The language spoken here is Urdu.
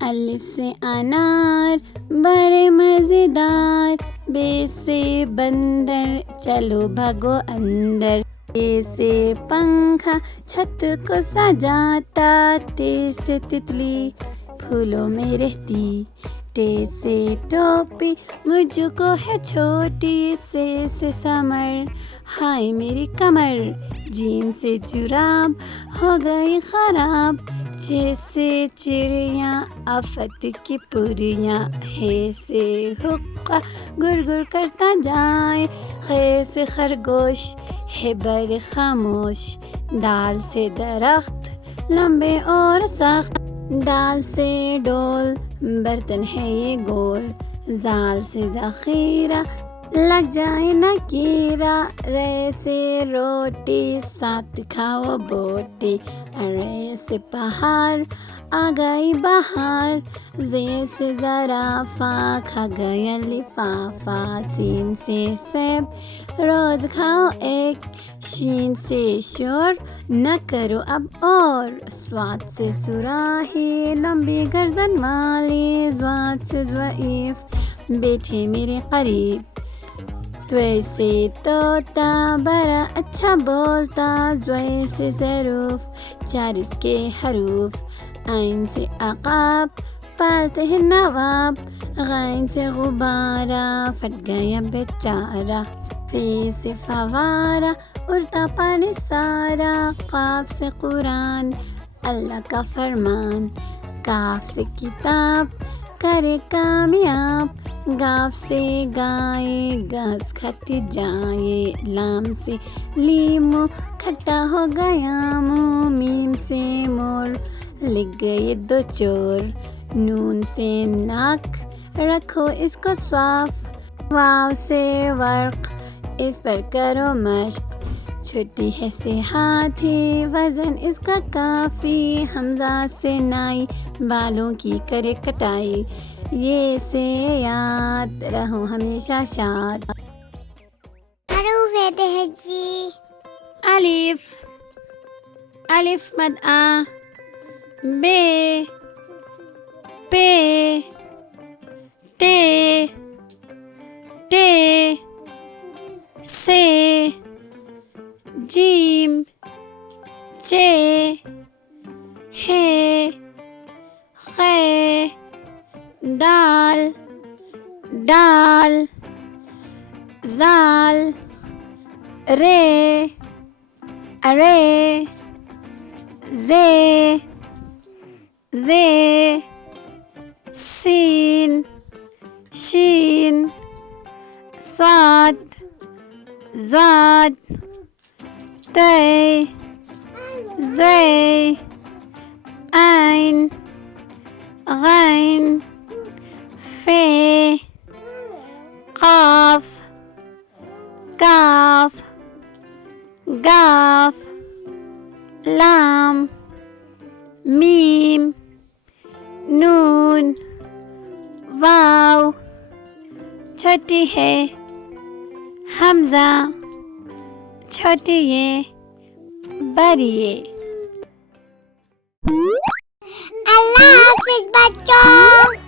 الف سے انار بڑے مزیدار، بے سے بندر چلو بھگو اندر، تے سے پنکھا چھت کو سجاتا، تے سے تتلی پھولوں میں رہتی، ٹے سے ٹوپی مجھ کو ہے چھوٹی، سے سمر ہائے میری کمر، جیم سے جراب ہو گئی خراب، چے سے چڑیاں آفت کی پریاں، ہے سے حقہ گر گر کرتا جائے، خے سے خرگوش ہے بر خاموش، دال سے درخت لمبے اور سخت، ڈال سے ڈول برتن ہے یہ گول، زال سے ذخیرہ لگ جائے نہ کیرا، رے سے روٹی ساتھ کھاؤ بوٹی، رے سے پہاڑ آ گئی بہار، زے سے زرافہ کھا گیا لفافہ، سین سے سیب روز کھاؤ ایک، شین سے شور نہ کرو اب اور، صاد سے صراحی لمبی گردن والی، ضاد سے ضعیف بیٹھے میرے قریب، طے سے طوطا بڑا اچھا بولتا، ضے سے ظروف چار اس کے حروف، عین سے عقاب پالتے ہیں نواب، غین سے غبارہ پھٹ گیا بیچارہ، فی سے فوارہ اڑتا پانی سارا، قاف سے قرآن اللہ کا فرمان، کاف سے کتاب کرے کامیاب، گاف سے گائے گھاس کھاتی جائے، لام سے لیمو کھٹا ہو گیا منہ، میم سے مور لگ گئے دو چور، نون سے ناک رکھو اس کو صاف، واو سے ورق اس پر کرو مشق، چھٹی ہے سے ہاتھی وزن اس کا کافی، حمزہ سے نائی بالوں کی کرے کٹائی، یہ سے یاد رہو ہمیشہ شاد۔ حروف تہجی: الف، الف مد آ، بے، پے، تے، ٹے، سے، جیم، چے، ہے، خے، دال، ڈال، زال، رے، ارے، زے، زے، سین، شین، صاد، ضاد، تے، زے، عین، غین، فے، قاف، کاف، گاف، لام، میم، نون، واو، چھوٹی ہے، حمزہ، چھوٹی یہ، بڑی یہ۔ اللہ حافظ بچوں۔